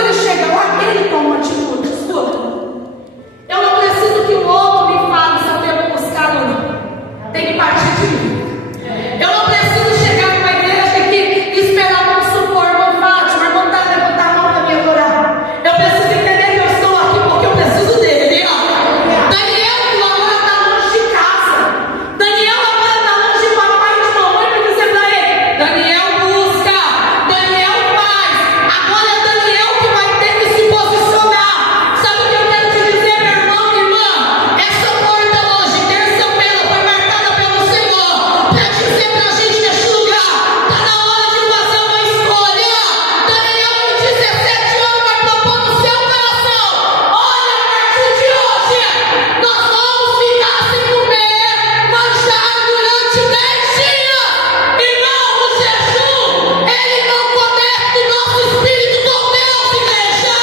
ele chega lá, ele toma uma atitude. Escuta, eu não preciso que o outro me fale se eu devo buscar ou não. Tem que partir de mim. Eu não preciso chegar numa igreja e esperar por supor, irmão Fátima, irmão tá levantar a mão para me adorar. Eu preciso entender que eu estou aqui porque eu preciso dele. Daniel agora está longe de casa. Daniel agora está longe de papai e de mamãe para dizer para ele: Daniel busca, Daniel faz. Agora é Daniel que vai ter que se posicionar. Sabe o que eu quero te dizer, meu irmão, minha irmã? Essa porta hoje, terça-feira, foi marcada pelo Senhor para dizer para a gente neste lugar: está na hora de fazer uma escolha. Daniel, com 17 anos, vai propor no seu coração: olha, a partir de hoje, nós vamos ficar sem comer, manjar durante 10 dias. Irmão, o jejum, ele não conecta o nosso espírito com Deus, igreja.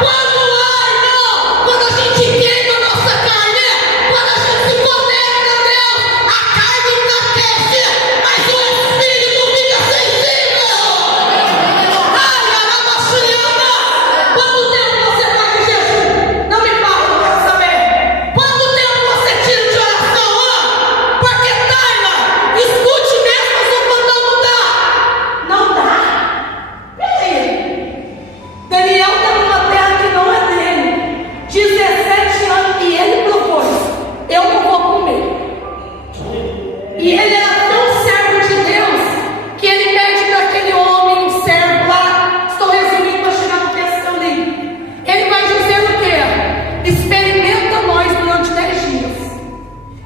Quando há, irmão, quando a gente queima a nossa carne, quando a gente se conecta a Deus, a carne enfraquece, mas o espírito fica sensível. Ai, Aramaxuriana, quanto tempo você faz de jejum? Não me fala, eu quero saber. Quanto tempo você tira de oração? Porque Taila, escute mesmo, eu sou quando não dá. Não dá? Peraí. Daniel está numa terra que não é dele. 17 anos e ele propôs: eu não vou comer. E ele era tão servo de Deus que ele pede para aquele homem, um servo lá, estou resumindo para chegar no texto ali. Ele vai dizer o quê? Experimenta nós durante 10 dias.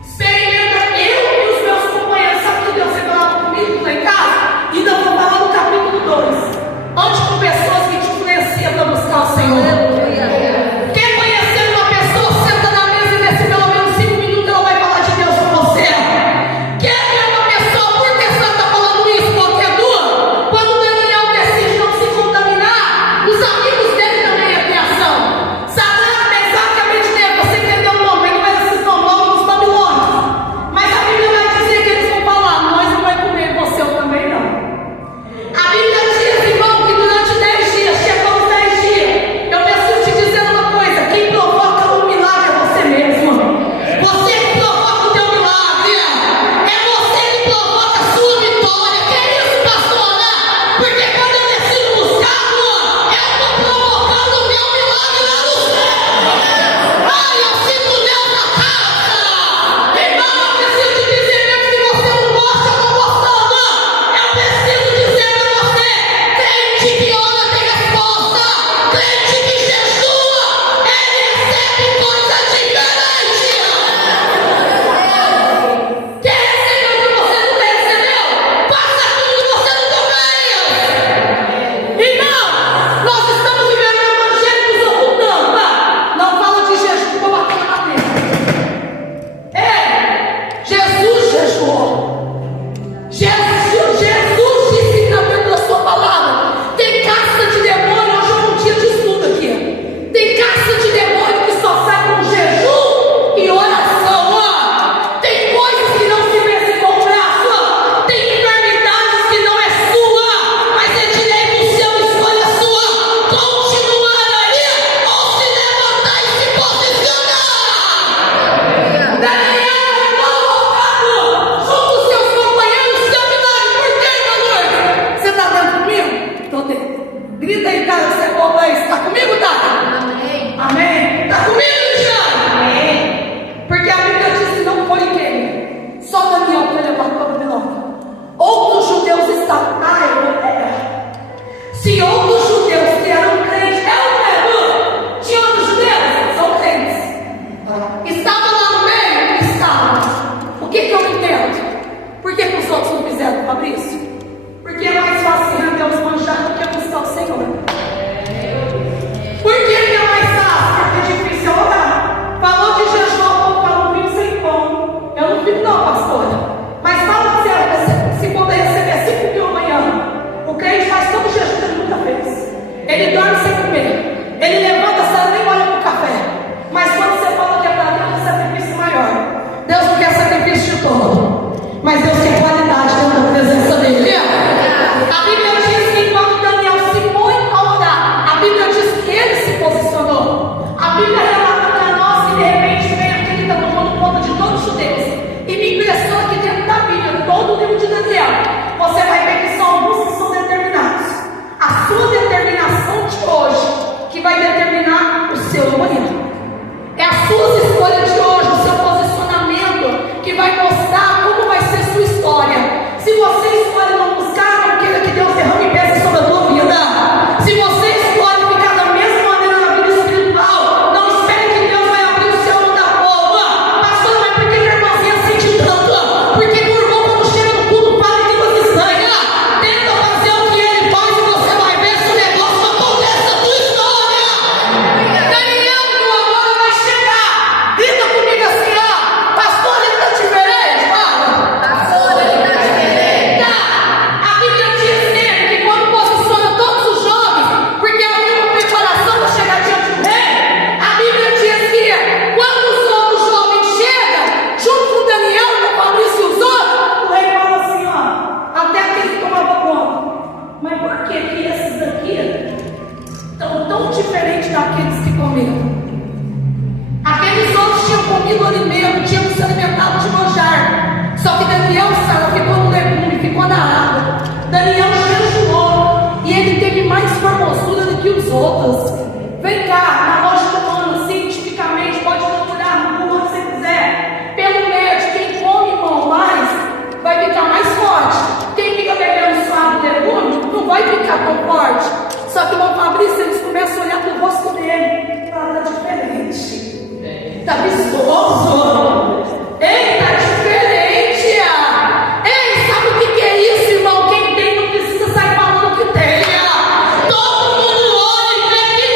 Experimenta eu e os meus companheiros. Sabe que Deus revelava comigo lá em casa? Então eu vou falar no capítulo 2. Ande com pessoas que te influenciam para buscar o Senhor. Quer conhecer uma pessoa, senta na mesa e nesse pelo menos 5 minutos ela vai falar de Deus com você. Quer ver uma pessoa, por que você está falando isso? Porque é dura. Quando Daniel decide não se contaminar, os amigos dele também é criação. Sadraque, Mesaque e Abednego, você entendeu o nome? Não é esses nomes dos babilônios. Mas a Bíblia vai dizer que eles vão falar: nós não vai comer, você eu também não. A Bíblia diz, irmão, que durante 10 dias, chegou os 10 dias, eu preciso te dizer uma coisa: quem provoca o milagre é você mesmo. Você que provoca o teu milagre. É você que provoca a sua vitória. Que é isso, pastora? Porque quando eu decido buscar, eu estou provocando o meu milagre lá no céu. Ai, eu sinto Deus na casa. Irmão, eu preciso te dizer mesmo, se você não gosta, eu não gostando. Eu preciso dizer para você: crente que ora tem resposta, crente que jejua, ele recebe coisa diferente. Quer receber o que você nunca recebeu? Faça aquilo que você nunca fez. Irmão, nós estamos vivendo um evangelho nos ocultando. Não fala de jejum como aquela maneira. Jesus jejuou. Jesus disse na Bíblia da sua palavra: tem caça de demônio. Hoje é um dia de estudo aqui. Tem caça de demônio que só sai com jejum e oração. Tem coisas que não se vê com o braço. Tem enfermidades que não é sua, mas é direito seu, escolha sua. Continuar aí ou se levantar e se posicionar. Daniel, irmão, junto os seus companheiros, seu milagre. Por quê, meu Deus? Você está dentro comigo? Estou dentro. Grita aí, cara, você é bom, mas está comigo, tá? Amém. Amém. Está comigo, Cristiano? Amém. Porque a Bíblia diz que não foi quem? Só Daniel foi levado para a Babilônia. Outros judeus estavam. Eu vou pegar. Se outros judeus que eram crentes, tinha outros judeus? São crentes. Estavam lá no meio? Estavam. O que eu entendo? Por que os outros não fizeram, Fabrício? Porque é mais fácil render os manjados do que buscar o Senhor. Por que é mais fácil? Porque é difícil orar. Falou de jejum, falou um vinho sem pão. Eu não fico não, pastora. Mas fala sério, se poder receber 5 mil amanhã. O crente faz todo o jejum que ele nunca fez. Ele dorme sem comer. Ele levanta, sai nem olha pro café. Mas quando você fala que é para Deus, é sacrifício maior. Deus não quer sacrifício de todo, mas Deus quer qualidade dentro da presença dele. A Bíblia diz que quando Daniel se põe a orar, a Bíblia diz daqueles que comeram. Aqueles outros tinham comido alimento, tinham se alimentado de manjar. Só que Daniel ficou no legume, ficou na água. Daniel jejuou e ele teve mais formosura do que os outros. Vem cá, na lógica humana, cientificamente, pode procurar no Google se você quiser. Pelo médico, quem come, irmão, mais, vai ficar mais forte. Quem fica bebendo suave de legume, não vai ficar tão forte. Só que o irmão Fabrício, eles começam a olhar pro rosto dele. Fala, tá diferente. Tá vistoso. Ei, tá diferente. Ei, sabe o que é isso, irmão? Quem tem não precisa sair falando que tem. Todo mundo olha e vê que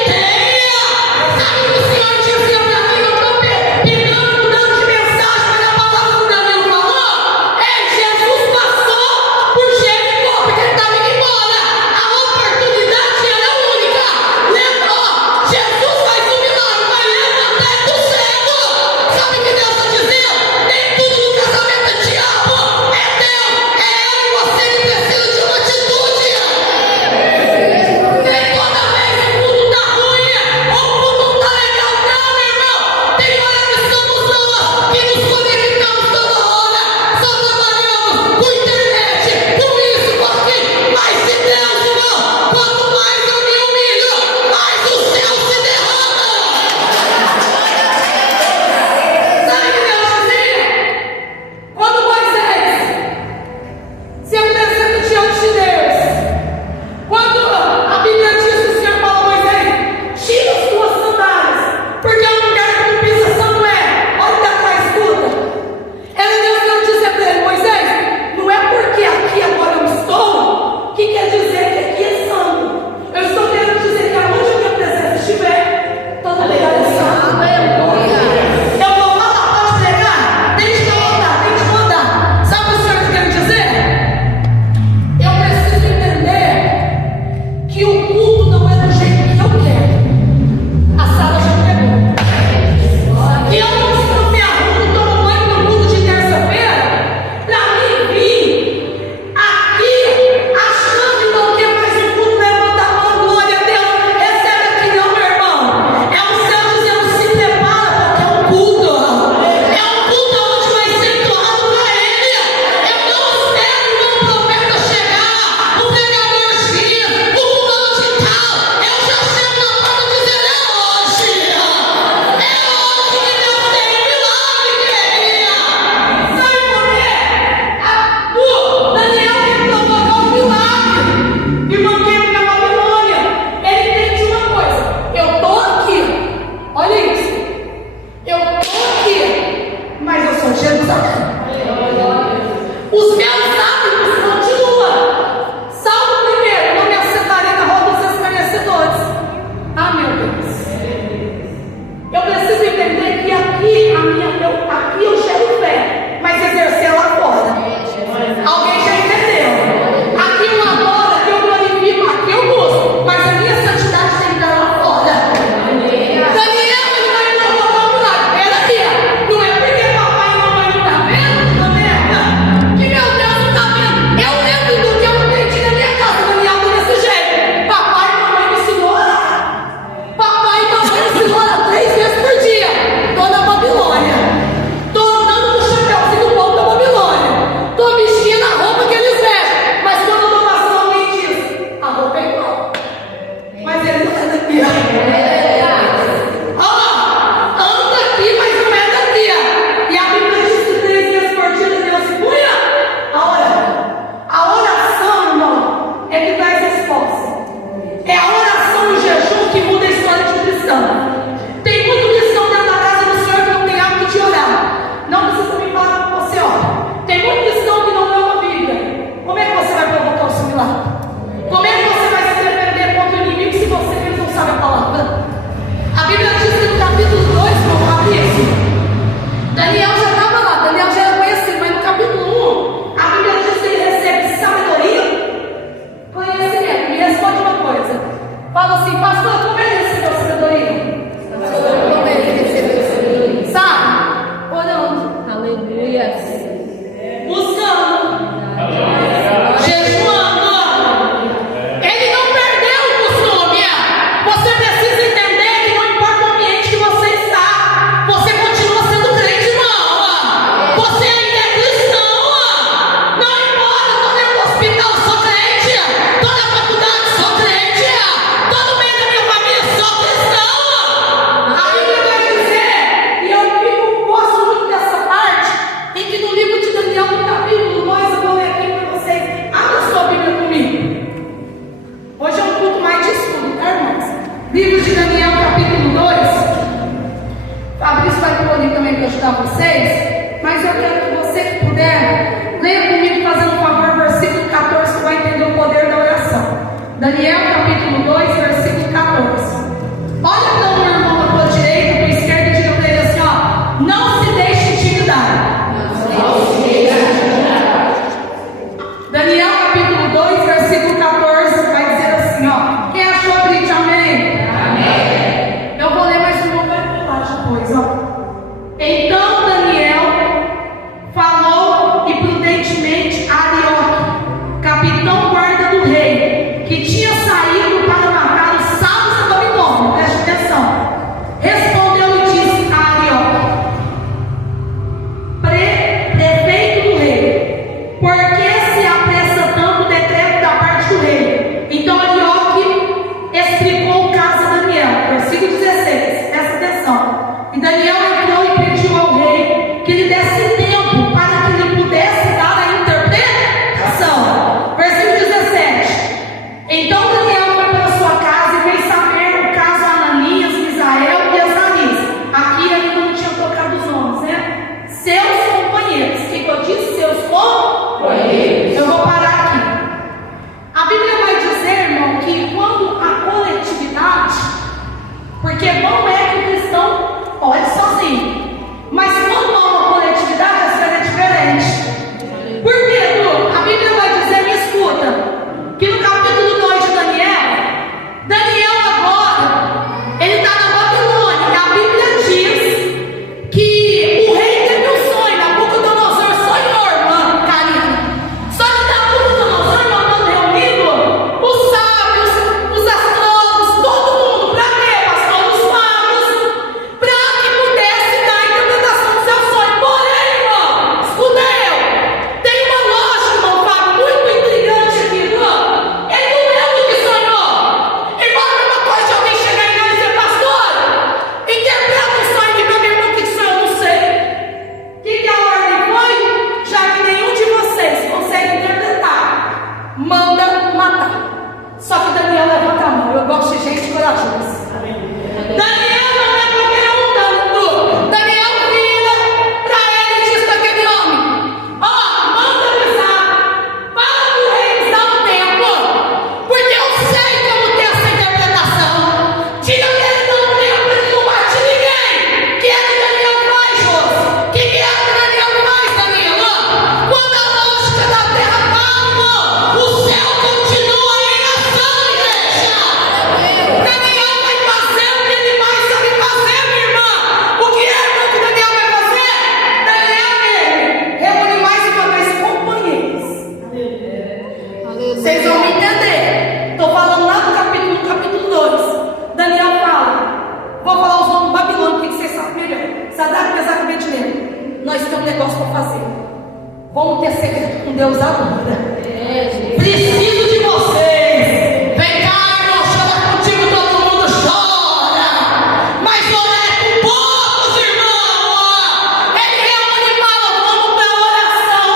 Livro de Daniel, capítulo 2. Fabrício vai pôr ali também para ajudar vocês. Mas eu quero que você que puder, leia comigo fazendo um favor, versículo 14, você vai entender o poder da oração. Daniel, capítulo 2, versículo 14. Olha para o irmão da tua direita, para a esquerda, e diga para ele assim, ó: não se deixe intimidar. Não se deixe intimidar. Daniel, capítulo 2, versículo 14, vai dizer assim, ó. Quem achou, grite amém. Amém. Eu vou ler mais um pouco, vai pular depois, ó. Então Daniel falou imprudentemente a Arioque, capitão guarda do rei, que tinha saído para matar os sábios da Babilônia. Preste atenção. Respondeu e disse a Arioque, prefeito do rei: por que se apressa tanto o decreto da parte do rei? Então Arioque explicou o caso a Daniel. Versículo 16, presta atenção. E Daniel entrou e pediu ao rei que lhe desse tempo para que lhe pudesse dar a interpretação. Versículo 17. Então Daniel foi para sua casa e veio saber o caso a Ananias, Misael e Azarias. Aqui ainda não tinha tocado os nomes, né? Seus companheiros. O que eu disse? Seus companheiros. Eu vou parar aqui. A Bíblia vai dizer, irmão, que quando a coletividade, porque não é que o cristão pode sozinho, mas quando há uma coletividade, a coisa é diferente. Por quê, Du? A Bíblia vai dizer, me escuta, que no capítulo 2 de Daniel agora, ele está na Babilônia, e a Bíblia diz que o rei teve um sonho, Nabucodonosor sonhou, irmã Karina. Só que Nabucodonosor mandou reunido os sábios, os astrólogos, todo mundo. Para quê, pastor? Os magos, para que pudesse dar a interpretação do seu sonho. Porém, irmão, escuta eu, tem uma lógica, irmão Fábio, muito intrigante aqui, irmão. Ele não lembra o que sonhou. Irmão, a mesma coisa de alguém chegar em nós e dizer, pastor, interpreta o sonho de meu irmão, o que sonhou, eu não sei. O que a ordem foi? Já que nenhum de vocês consegue interpretar, manda matar. Só que Daniel levanta a mão. Eu gosto de gente corajosa. Daniel não é qualquer um, não. Daniel vira para ele e diz para aquele homem: ó, manda avisar, fala para o rei usar o tempo, porque eu sei como ter essa interpretação. Diga que ele não lembra, ele não bate ninguém. Que é que Daniel faz, José? Que é que Daniel faz, Daniel? Quando a lógica da terra para, o céu continua em ação, igreja. Daniel vai fazer o que ele mais sabe fazer, minha irmã. O que é, irmão, que Daniel vai fazer? Daniel reúne mais uma vez companheiros. Vocês vão me entender. Estou falando lá do capítulo 2. Daniel fala, vou falar os nomes babilônicos, o que vocês sabem melhor. Sadraque, Mesaque e Abednego. Nós temos um negócio para fazer. Vamos ter segredo com Deus agora. Preciso de vocês. Vem cá, irmão, chora contigo, todo mundo chora. Mas ora é com poucos, irmão. Ele reúne e fala, vamos para a oração,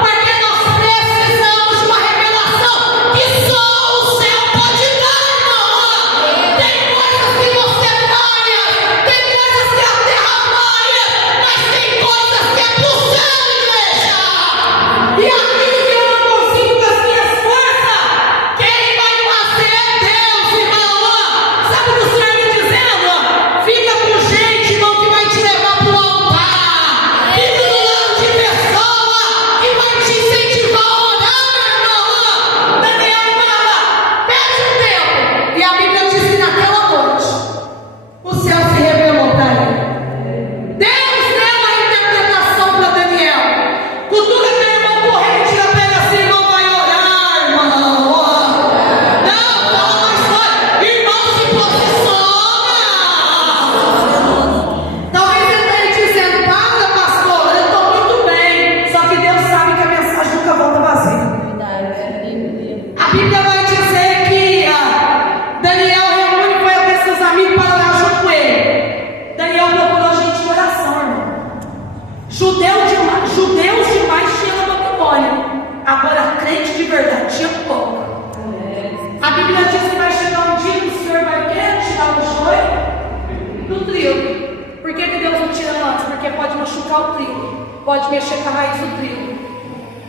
porque nós precisamos de uma revelação que só o céu pode dar, irmão. Tem coisas que você falha, tem coisas que a terra falha, mas tem coisas que é pro céu, igreja. E aquilo que eu não consigo com as minhas forças, secar o trigo, pode mexer com a raiz do trigo.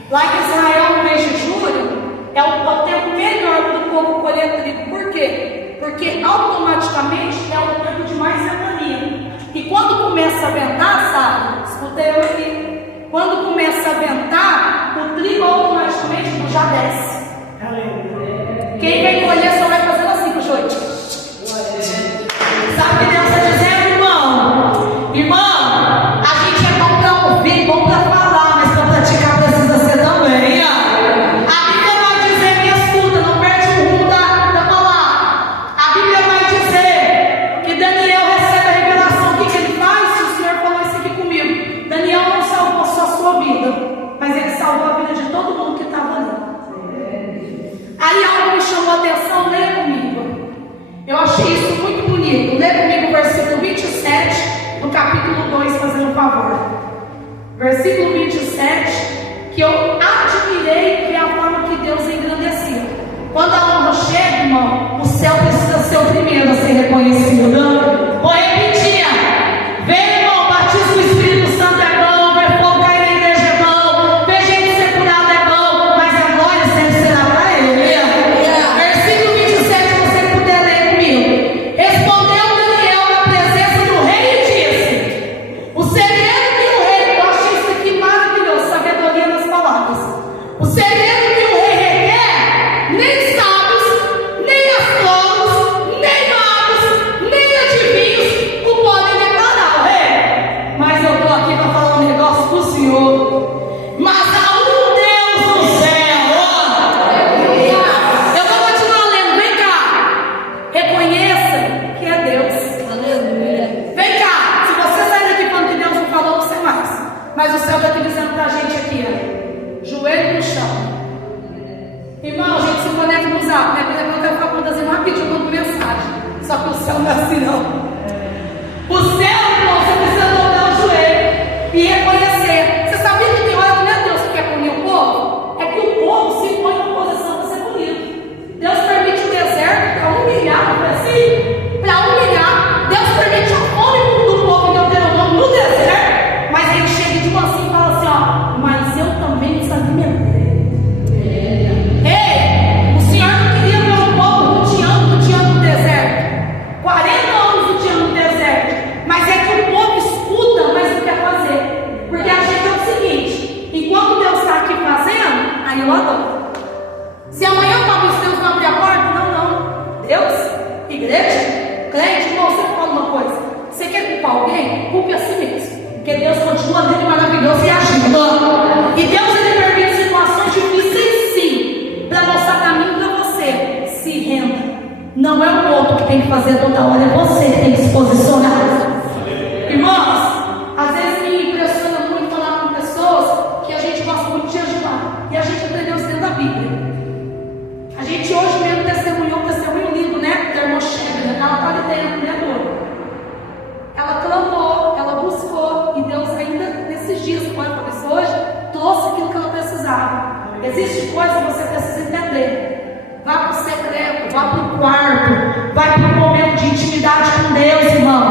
Lá em Israel, no mês de julho, é o tempo melhor para o povo colher trigo. Por quê? Porque automaticamente é o tempo de mais ventania. E quando começa a ventar, sabe? Escutei eu aqui. Quando começa a ventar, o trigo automaticamente já desce. Quem vem colher só vai fazendo assim com o joelho. Sabe o que Deus está dizendo, irmão? Irmão, a gente é bom para ouvir, bom para falar, mas para praticar precisa ser também. A Bíblia vai dizer, me escuta, não perde o rumo da palavra. A Bíblia vai dizer que Daniel recebe a revelação. O que ele faz? O Senhor falou isso aqui comigo. Daniel não salvou só a sua vida, mas ele salvou a vida de todo mundo que estava ali. Aí algo me chamou a atenção, leia comigo. Eu achei isso muito bonito. Leia comigo o versículo 27 do capítulo 2, fazendo um favor. Versículo 27, que eu admirei ver a forma que Deus engrandeceu. Quando a honra chega, irmão, o céu precisa ser o primeiro a ser reconhecido. Vou repetir. Vem, irmão, batismo do Espírito Santo é bom, ver fogo cair na igreja é bom, ver gente ser curada é bom, mas a glória sempre será para Ele. Versículo 27, se você puder ler comigo. Respondeu Daniel na presença do rei e disse: o segredo que o rei, eu achei isso aqui maravilhoso, sabedoria nas palavras. O segredo que o rei requer, nem sábios, nem astrólogos, nem magos, nem adivinhos o podem declarar, rei. Mas eu estou aqui para falar um negócio para o Senhor. Mas há um Deus no céu. Eu vou continuar lendo, vem cá. Reconheça que é Deus. Aleluia. Vem cá, se você sair daqui falando que Deus não falou, você mais. Mas o céu está aqui dizendo para a gente aqui, ó, joelho no chão. Irmão, a gente se conecta no zap, né? Porque eu quero ficar acontecendo rapidinho, eu mando mensagem. Só que o céu não é assim, não. O céu, irmão, você precisa dobrar o joelho e reconhecer. Você sabia que tem hora que não é Deus que quer punir o povo? É que o povo se põe em posição para ser punido. Deus permite o deserto para humilhar, não é assim? Para humilhar. Deus permite a fome do povo em Deuteronômio no deserto, mas ele chega de uma assim e fala assim, ó, mas eu também te alimentei. Ei, o Senhor não queria ver o povo luteando no deserto. 40 anos luteando no deserto. Mas é que o povo escuta, mas não quer fazer. Porque a gente é o seguinte: enquanto Deus está aqui fazendo, aí eu adoro. Se amanhã eu falo isso, Deus não abrir a porta, não. Deus, igreja, crente, irmão, você fala uma coisa. Você quer culpar alguém? Culpe a si mesmo. Porque Deus continua lindo e maravilhoso e agindo. E Deus, ele permite situações difíceis, sim, para mostrar caminho para você. Se renda. Não é o outro que tem que fazer toda hora, é você que tem que se posicionar. Irmãos, às vezes me impressiona muito falar com pessoas que a gente gosta muito de ajudar. E a gente aprendeu isso dentro da Bíblia. A gente hoje mesmo testemunhou um testemunho lindo, né? Da irmã Chega, ela está ali dentro, né, dor? Ela clamou, ela buscou, e Deus ainda nesses dias, como eu falei isso hoje, trouxe aquilo que ela precisava. Existe coisa que você precisa entender. Vá para o secreto, vá para o quarto, vai para um momento de intimidade com Deus, irmão.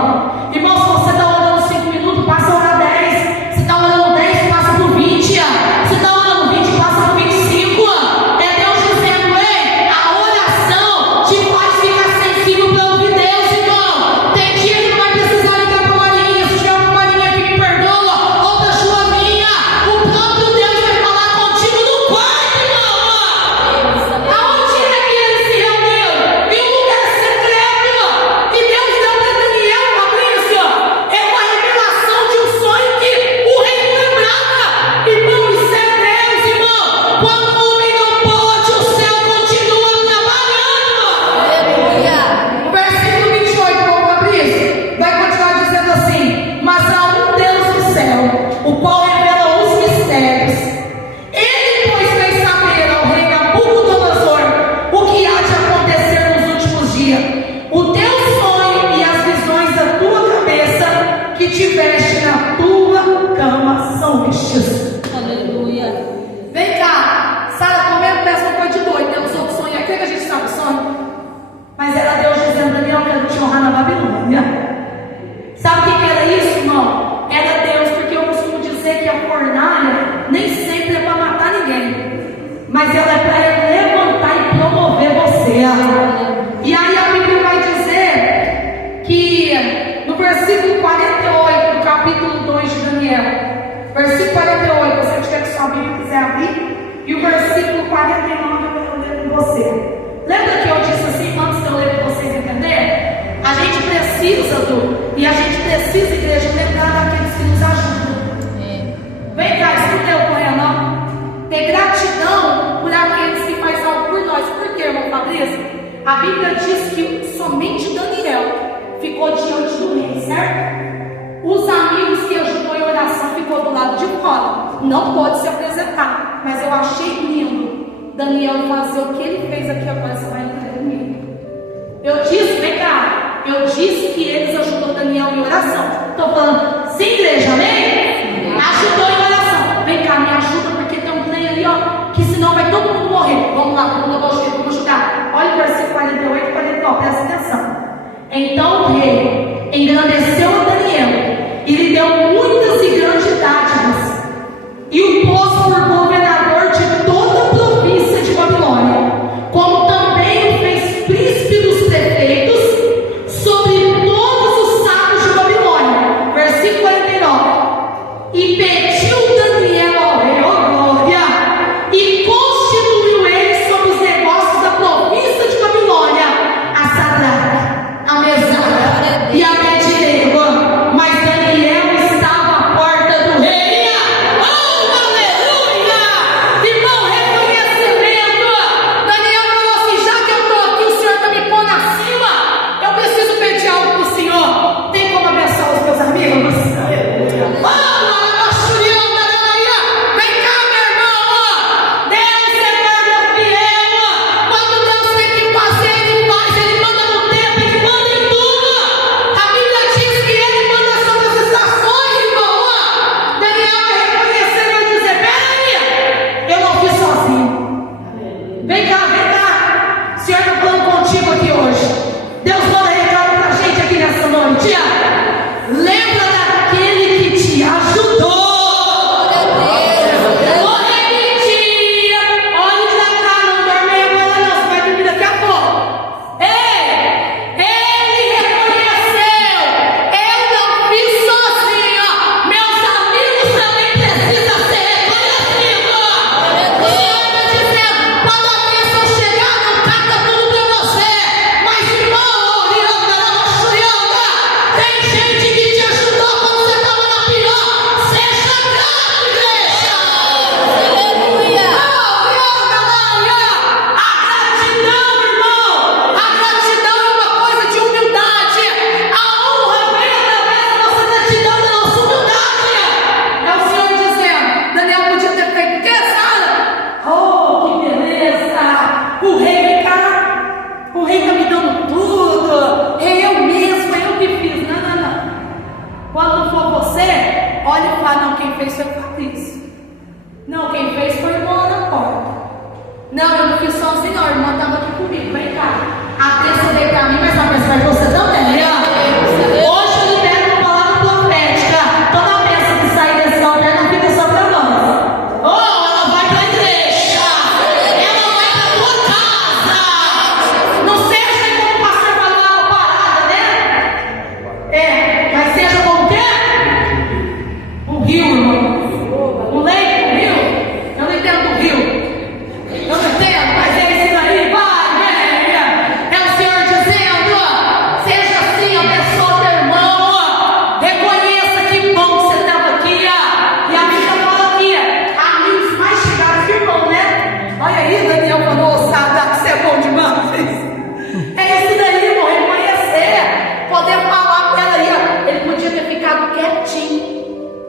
versículo 48, capítulo 2 de Daniel. Versículo 48, se você tiver que sua Bíblia quiser abrir. E o versículo 49 eu quero ler com você. Lembra que eu disse assim, antes de eu ler para vocês entenderem? A gente precisa, e a gente precisa, igreja, lembrar daqueles que nos ajudam. Vem cá, escuta eu correndo, não? Ter gratidão por aqueles que fazem algo por nós. Por quê, irmão Fabrício? A Bíblia diz que somente Daniel ficou diante do rei, certo? Os amigos que ajudou em oração ficou do lado de fora. Não pôde se apresentar. Mas eu achei lindo Daniel fazer o que ele fez aqui agora. Você vai entender comigo. Eu disse, vem cá. Eu disse que eles ajudou Daniel em oração. Estou falando, sim, igreja, amém? Ajudou em oração. Vem cá, me ajuda, porque tem um trem ali, ó, que senão vai todo mundo morrer. Vamos lá, vamos ajudar. Olha o versículo 48 e 49, presta atenção. Então o rei engrandeceu a Daniel e lhe deu muitas e grandes dádivas, e o pôs por governador de toda a província de Babilônia, como também o fez príncipe dos prefeitos sobre todos os sábios de Babilônia. Versículo 49. E pediu Daniel ao rei, ó glória, e constituiu ele sobre os negócios da província de Babilônia, a Sadraque, a Mesaque e a Abednego. Mas Daniel estava à porta do rei. Oh, aleluia! Irmão, reconhecimento. Daniel falou assim: já que eu estou aqui, o Senhor está me pondo acima, eu preciso pedir algo para o Senhor. Tem como abençoar os meus amigos?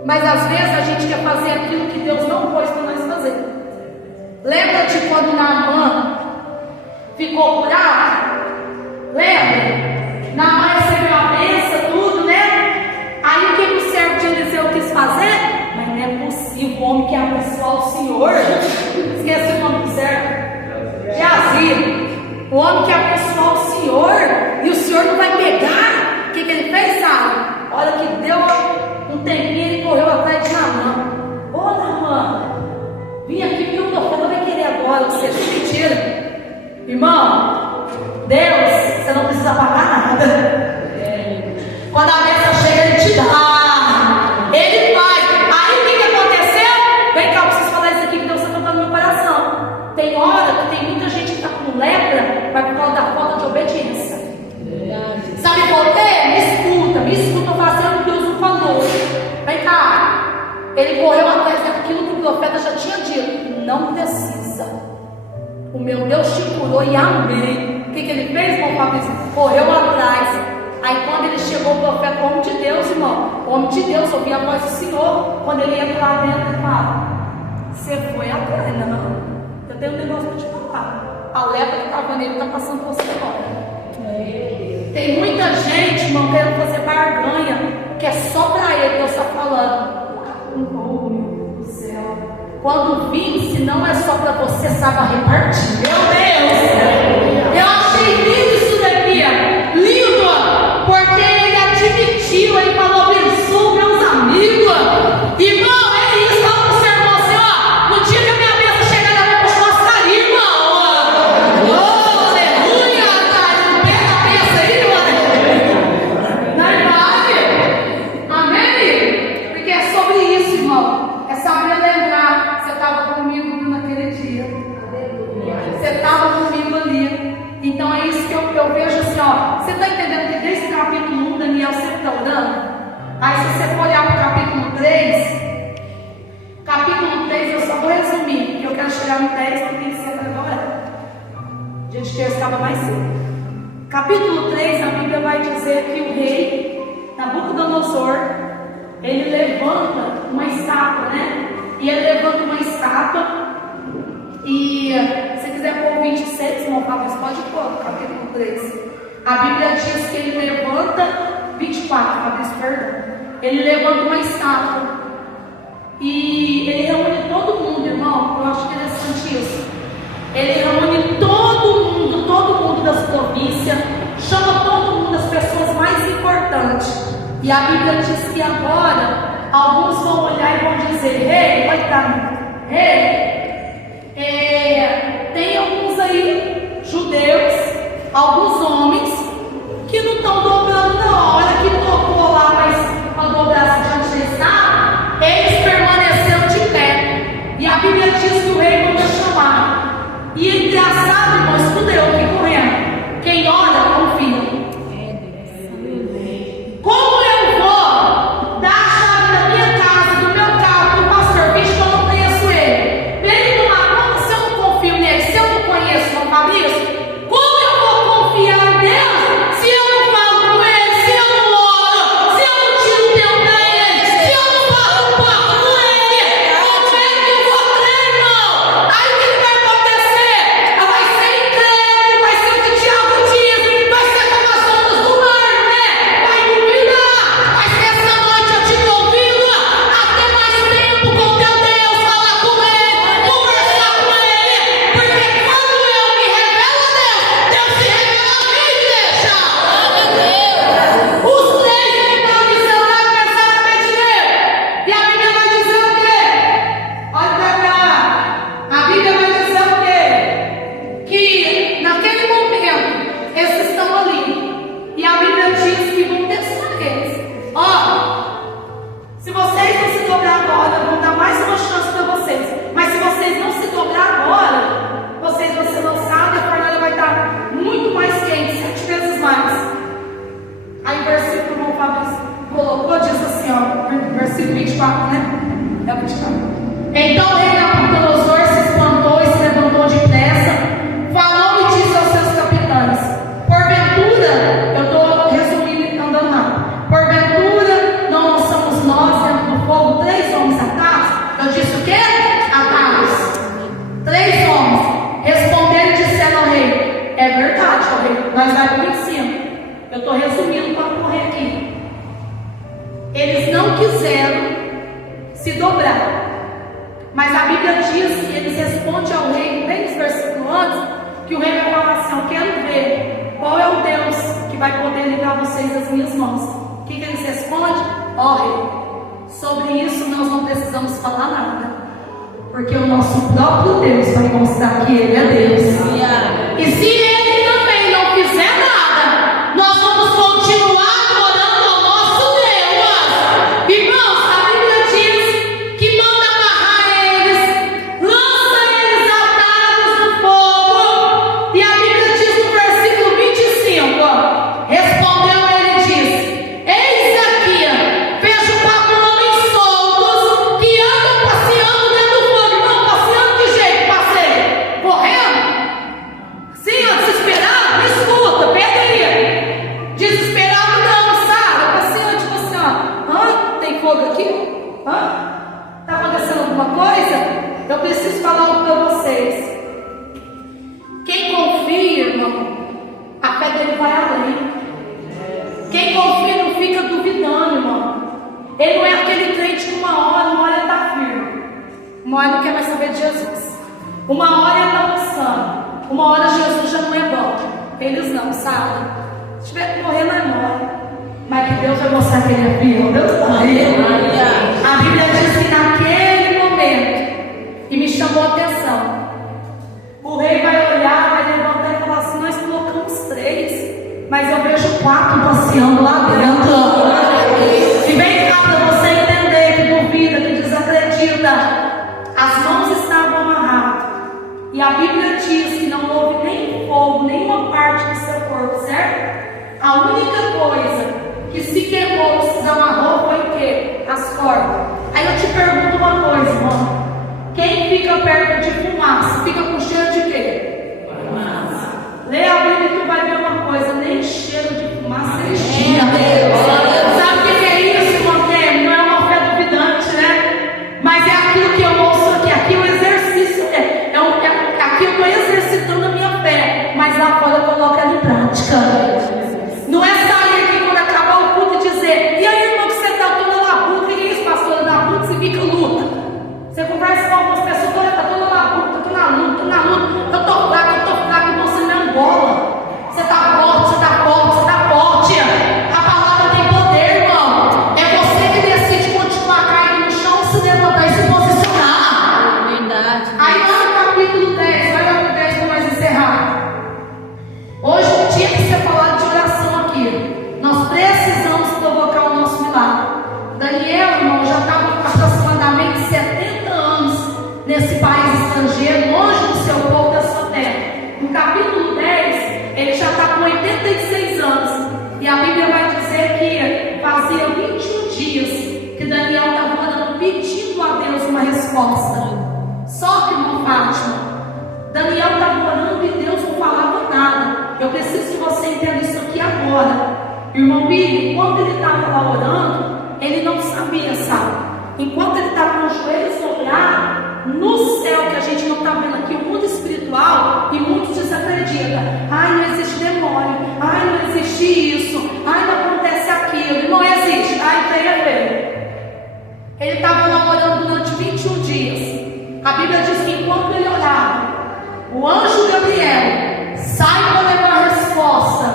Mas às vezes a gente quer fazer aquilo que Deus não pôs para nós fazer. Lembra-te quando Naamã ficou curado? Lembra? Naamã recebeu a bênção, tudo, né? Aí o que o servo de Eliseu quis fazer? Mas não é possível, o homem que abençoar o Senhor. Esqueci o nome do servo. Geazi. O homem que abençoar o Senhor e o Senhor não vai pegar. O que ele fez, sabe? Olha que deu um tempinho, ele correu atrás de Naamã. Ô Naamã, vim aqui porque o profeta vai querer agora, ou seja, mentira. Irmão, Deus, você não precisa pagar nada. Ele correu atrás daquilo que o profeta já tinha dito. Não precisa. O meu Deus te curou e amém. O que ele fez, irmão Fabrício? Correu atrás. Aí quando ele chegou, o profeta, homem de Deus, irmão, homem de Deus, ouvia a voz do Senhor. Quando ele entra lá dentro, ele fala: você foi atrás, não? Eu tenho um negócio para te falar. A lepra que estava nele está passando por você agora. Tem muita gente, irmão, querendo fazer barganha, que é só para ele. Deus está falando: oh, meu Deus do céu. Quando vim, se não é só para você, saiba repartir. Meu Deus! Eu achei lindo isso daqui. Lindo! Porque ele admitiu, ele falou: abençoa meus amigos. Irmão, é isso. Fala pro seu irmão assim: ó, no dia que a minha bênção chegar, ela vai puxar uma sarinha, irmão. Oh, aleluia! Não pega a bênção aí, irmão. Não é? Amém? Porque é sobre isso, irmão. É saber lembrar. Você estava comigo naquele dia. Você estava comigo ali. Então é isso que eu vejo assim, ó. Você está entendendo que desde o capítulo 1, Daniel sempre está orando? Aí se você for olhar para o capítulo 3, eu só vou resumir, porque eu quero chegar no 10, porque tem que ser agora. Dia de terça estava mais cedo. Capítulo 3, a Bíblia vai dizer que o rei Nabucodonosor, ele levanta uma estátua, né? E ele levanta uma estátua. E se quiser pôr 26, irmão Fabrício, pode pôr, capítulo 3. A Bíblia diz que ele levanta, 24, Fabrício, perdão. Ele levanta uma estátua. E ele reúne todo mundo, irmão. Eu acho interessante isso. Ele reúne todo mundo das províncias, chama todo mundo, das pessoas mais importantes. E a Bíblia diz que agora alguns vão olhar e vão dizer: rei, vai estar, rei. Tem alguns aí, judeus, alguns homens, que não estão dobrando, não. A hora que tocou lá, mas para dobrar diante da estátua, eles permaneceram de pé. E a Bíblia diz que o rei manda chamar. E é engraçado, irmão, escuta eu aqui correndo. Quem ora, confia. Como eu vou dar a chave da minha casa, do meu carro, para o pastor, visto que eu não conheço ele? Para ele tomar conta, se eu não confio nele, se eu não conheço o Fabrício, como eu vou confiar em Deus se eu não falo com ele, se eu não oro, se eu não tiro o tempo para ele, se eu não faço um papo com ele? Como é que eu vou crer, irmão? Aí o que vai acontecer? Vai ser incrédulo, vai ser o que o diabo diz, vai ser como as ondas do mar, né? Vai duvidar, mas essa noite eu te convido a ter mais tempo com teu Deus, falar com ele, conversar com ele, porque quando eu me revelo a Deus, Deus se revela a mim, deixa. Os três que estão dizendo lá começaram a pedir dinheiro. E a Bíblia vai dizer o quê? Olha pra cá. A Bíblia vai dizer o quê? Que naquele momento esses estão ali. E a Bíblia diz que vão testar eles. Ó, se vocês não se dobrar agora, vão dar mais uma chance para vocês. Mas se vocês não se dobrar agora, vocês vão ser lançados e a fornalha vai estar muito mais quente, 7 vezes mais. Aí o versículo que o irmão Fabrício colocou diz assim, ó, versículo 24, né? É o 24. Então o rei Nabucodonosor se espantou e se levantou depressa, falou e disse aos seus capitães: porventura, eu estou resumindo e andando lá, porventura não somos nós dentro do fogo 3 homens atados? Eu disse o quê? Atados. 3 homens responderam e disseram ao rei: é verdade, ó rei, nós vamos por cima. Eu estou resumindo para correr aqui. Eles não quiseram se dobrar. Mas a Bíblia diz que eles respondem ao rei, bem nos versículos antes, que o rei vai falar assim: eu quero ver qual é o Deus que vai poder livrar vocês das minhas mãos. O que eles respondem? Ó rei, sobre isso nós não precisamos falar nada, porque o nosso próprio Deus vai mostrar que Ele é Deus. E se Ele também não fizer nada, nós vamos continuar adorando ao nosso Deus. Irmãos, a Bíblia diz que manda amarrar eles, lança eles atados no fogo. E a Bíblia diz no versículo 25, respondeu ele e disse: eis aqui, vejo 4 homens soltos que Eu preciso falar algo para vocês. Quem confia, irmão, a fé dele vai além. Quem confia não fica duvidando, irmão. Ele não é aquele crente que uma hora ele está firme, uma hora não quer mais saber de Jesus, uma hora ele está buscando, uma hora Jesus já não é bom. Eles não, sabe? Se tiver que morrer, não morre. Mas que Deus vai mostrar que ele é fiel. Deus está aí. A Bíblia diz que naquele momento, e me chamou a atenção, o rei vai olhar, vai levantar e falar assim: nós colocamos 3, mas eu vejo 4 passeando lá dentro. E vem cá para você entender que duvida, que desacredita. As mãos estavam amarradas, e a Bíblia diz que não houve nem fogo, nenhuma parte do seu corpo, certo? A única coisa que se queimou, que se amarrou, foi o quê? As cordas. Aí eu te pergunto uma coisa, irmão: quem fica perto de fumaça fica com cheiro de quê? Fumaça. Lê a Bíblia e tu vai ver uma coisa: nem cheiro de fumaça existia. Sabe o que é isso, irmão? Não é uma fé duvidante, né? Mas é aquilo que eu ouço aqui. Aqui o exercício aqui eu estou exercitando a minha fé, mas lá fora eu coloco ela em prática. Não é sair aqui quando acabar o culto e dizer: e aí, irmão, que você está toda labuta? E isso, pastor, labuta significa luta. Você conversa com algumas pessoas: eu estou toda labuta, estou na luta, eu estou fraco, e você não embola. Você está forte, você está forte, você está forte. A palavra tem poder, irmão. É você que decide continuar caindo no chão, se levantar e se posicionar. Verdade. Aí lá no capítulo 10, vai lá no 10 para nós encerrar. Hoje tinha que ser falado de oração aqui. Nós precisamos provocar o nosso milagre. Daniel, irmão, já estava aproximadamente 70 anos nesse país estrangeiro, longe do seu povo, da sua terra. No capítulo 10, ele já está com 86 anos. E a Bíblia vai dizer que fazia 21 dias que Daniel estava orando, pedindo a Deus uma resposta. Só que, irmão Fátima, Daniel estava orando e Deus não falava nada. Eu preciso que você entenda isso aqui agora. Irmão Billy, enquanto ele estava lá orando, ele não sabia, sabe? Enquanto ele estava com os joelhos dobrados, no céu, que a gente não está vendo aqui, o mundo espiritual, e muitos desacreditam. Ai, não existe demônio. Ai, não existe isso. Ai, não acontece aquilo. Não existe. Ai, tem a ver. Ele estava lá orando durante 21 dias. A Bíblia diz que enquanto ele orava, o anjo Gabriel sai para levar a resposta.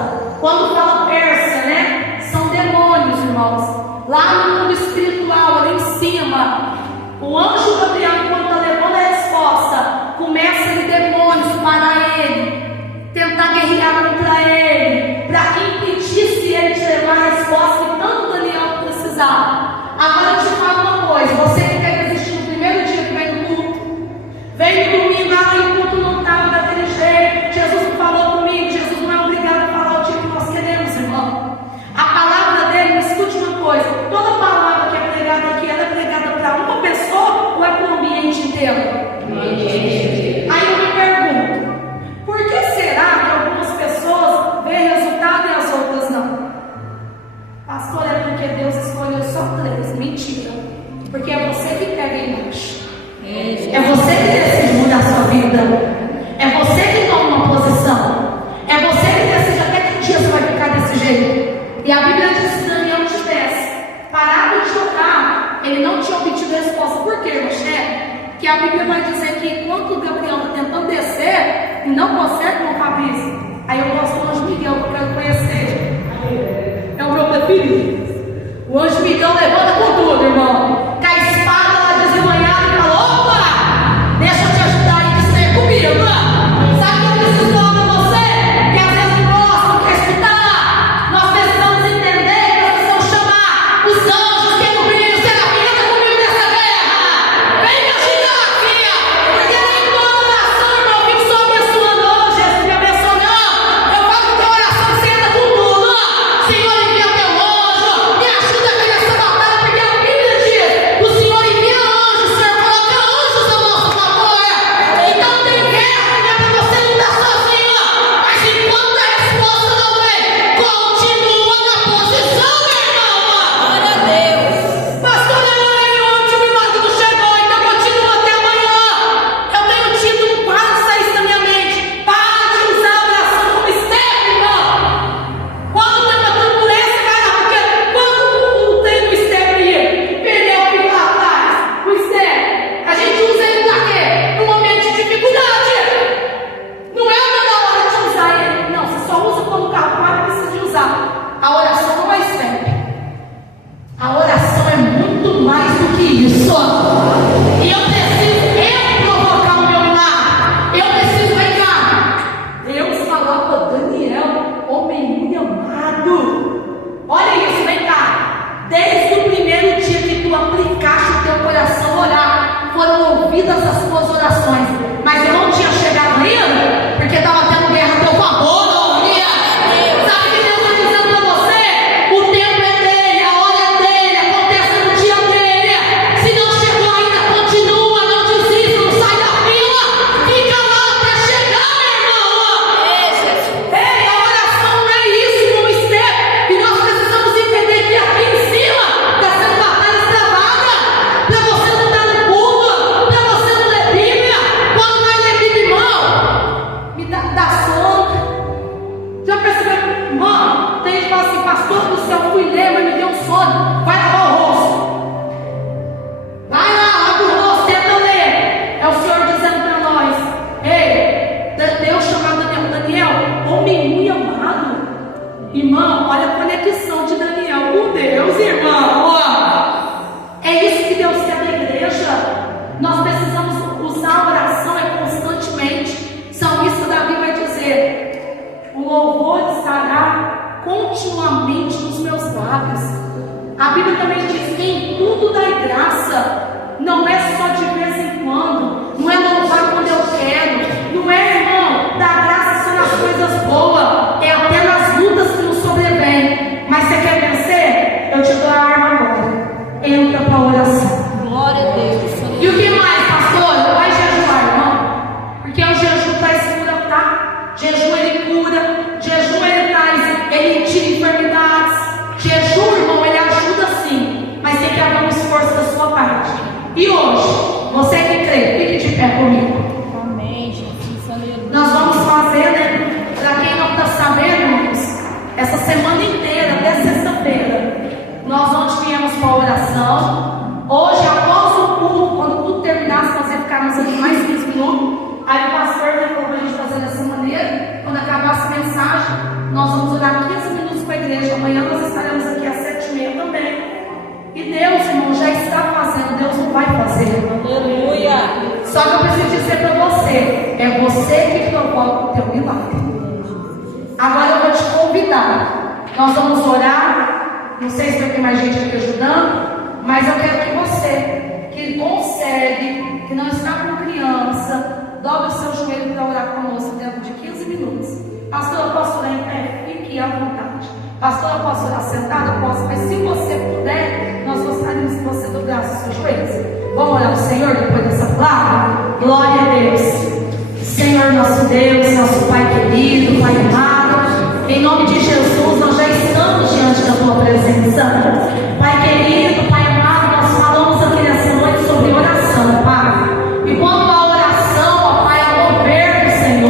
Quando fala Pérsia, né? São demônios, irmãos. Lá no mundo espiritual, ali em cima, o anjo Gabriel, enquanto está levando a resposta, começa a demônios para ele, tentar guerrear contra ele, para que impedisse ele de levar a resposta que tanto Daniel precisava. Agora eu te falo uma coisa: você que quer desistir no primeiro dia que vem no culto, vem no domingo, o culto não estava daquele jeito, Jesus não falou comigo. Jesus não é obrigado a falar o dia que nós queremos, irmão. A palavra dele, escute uma coisa: toda palavra que é pregada aqui, ela é pregada para uma pessoa ou é para o ambiente inteiro? Aí eu me pergunto: por que será que algumas pessoas veem resultado e as outras não? Pastor, é porque Deus escolheu só 3. Mentira. Porque é você que pega embaixo. É você que decide mudar a sua vida. É você que toma uma posição. É você que decide até que dia você vai ficar desse jeito. E a Bíblia diz que se Daniel tivesse parado de orar, ele não tinha obtido resposta. Por quê, Roché? Que a Bíblia vai dizer que enquanto o Gabriel está tentando descer e não consegue, não Fabrício. Aí eu gosto do anjo Miguel, que eu quero conhecer. É o meu preferido. O anjo Miguel levanta com tudo, irmão. Com a espada lá desembanhada e fala: opa, deixa eu te ajudar aí, que isso aí é comigo. Sabe o que eu preciso falar para você? Que às vezes não gosta, não quer escutar. Nós precisamos entender que nós precisamos chamar os anjos que cobriram, os serafins, está comigo nessa guerra. Vem me ajudar aqui, porque nem toda oração, irmão, eu fico só abençoando. Oh, Jesus, me abençoe, não. Eu faço tua oração, você entra com tudo. Senhor, envia teu anjo, me ajuda a ganhar essa batalha, porque A Bíblia também diz que em tudo dai graça. Não é só de vez em quando, não é louvar quando eu quero, não é, irmão, dar graça só nas coisas boas, é até nas lutas que nos sobrevêm. Mas você quer vencer? Eu te dou a arma agora. Entra para a oração. Glória a Deus. E o que mais, pastor? Vai jejuar, irmão. Porque o jejum traz cura, tá? Jejum ele cura, jejum ele tira enfermidades. Jejum, irmão, ele ajuda sim, mas tem que haver um esforço da sua parte. E hoje, você que crê, fique de pé comigo. Amém, Jesus. Aleluia. Nós vamos fazer, né? Para quem não está sabendo, irmãos, essa semana inteira, até sexta-feira, nós não viemos para a oração. Hoje, após o culto, quando o culto terminasse, nós ia ficarmos aqui mais 15 minutos. Aí o pastor falou para a gente fazer dessa maneira. Quando acabasse a mensagem, nós vamos orar 15 minutos com a igreja. Amanhã nós estaremos aqui às 7h30 também. E Deus, irmão, já está fazendo, Deus não vai fazer. Aleluia. Só que eu preciso dizer para você, é você que provoca o teu milagre. Agora eu vou te convidar. Nós vamos orar. Não sei se vai ter mais gente aqui ajudando, mas eu quero que você, que consegue, que não está com criança, dobre o seu joelho para orar conosco dentro de 15 minutos. Pastor, eu posso orar em pé? Fique à vontade. Pastor, eu posso orar sentado? Eu posso, mas se você puder, nós gostaríamos que você dobrasse os seus joelhos. Vamos orar ao Senhor depois dessa palavra? Glória a